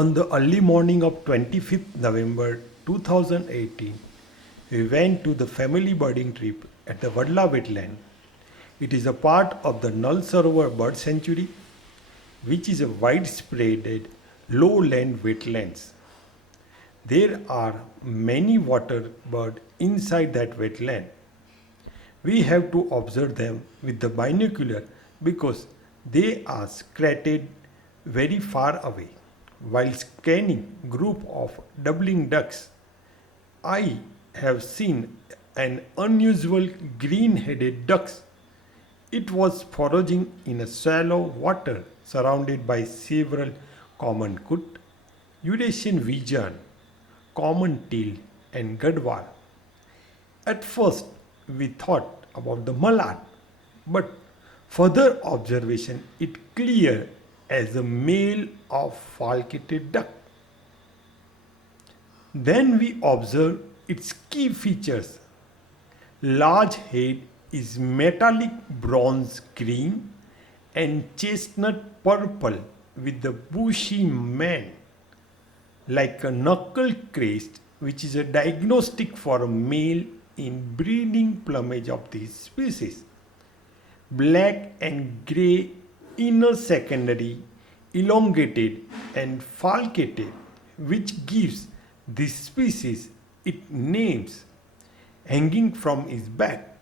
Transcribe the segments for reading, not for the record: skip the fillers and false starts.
On the early morning of 25th November 2018, we went to the family birding trip at the Vadla Wetland. It is a part of the Nalsarovar bird sanctuary, which is a widespread lowland wetlands. There are many water birds inside that wetland. We have to observe them with the binocular because they are scattered very far away. While scanning group of dabbling ducks, I have seen an unusual green-headed duck. It was foraging in a shallow water surrounded by several Common Coot, Eurasian Wigeon, common Teal and Gadwall. At first we thought about the Mallard, but further observation it clear as a male of Falcated Duck. Then we observe its key features. Large head is metallic bronze green and chestnut-purple with the bushy mane, like a knuckle crest, which is a diagnostic for a male in breeding plumage of this species. Black and grey inner secondary, elongated and falcated, which gives this species its names. Hanging from his back,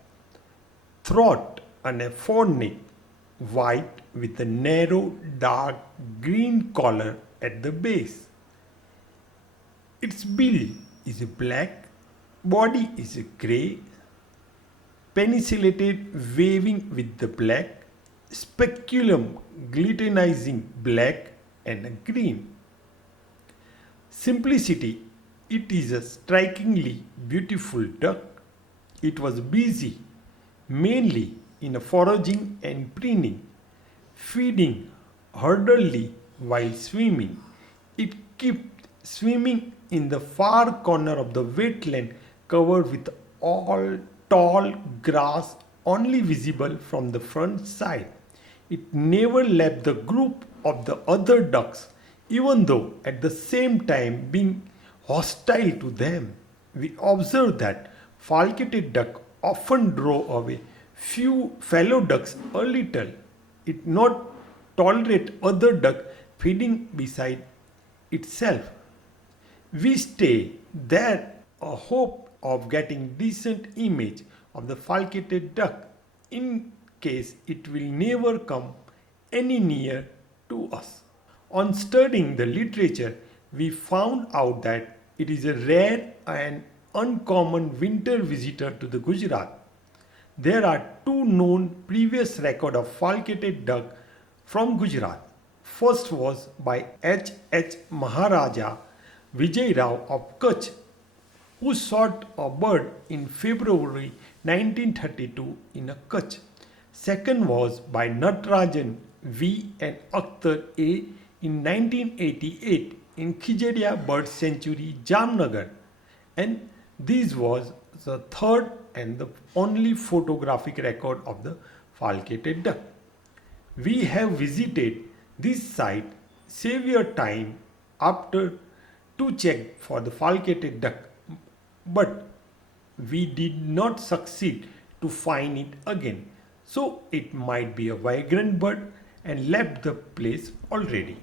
throat and a foreneck white with a narrow dark green collar at the base. Its bill is black, body is grey, penicillated waving with the black, speculum glistening black and green. Simplicity, it is a strikingly beautiful duck. It was busy, mainly in foraging and preening, feeding hurriedly while swimming. It kept swimming in the far corner of the wetland covered with all tall grass only visible from the front side. It never left the group of the other ducks, even though at the same time being hostile to them. We observed that falcated duck often drove away few fellow ducks a little. It not tolerate other duck feeding beside itself. We stay there a hope of getting decent image of the falcated duck in case it will never come any near to us. On studying the literature, we found out that it is a rare and uncommon winter visitor to the Gujarat. There are two known previous records of falcated duck from Gujarat. First was by H. Maharaja Vijay Rao of Kutch, who shot a bird in February 1932 in a Kutch. Second was by Natarajan V and Akhtar A in 1988 in Khijadia Bird Sanctuary, Jamnagar, and this was the third and the only photographic record of the falcated duck. We have visited this site several times after to check for the falcated duck, but we did not succeed to find it again. So it might be a vagrant bird and left the place already.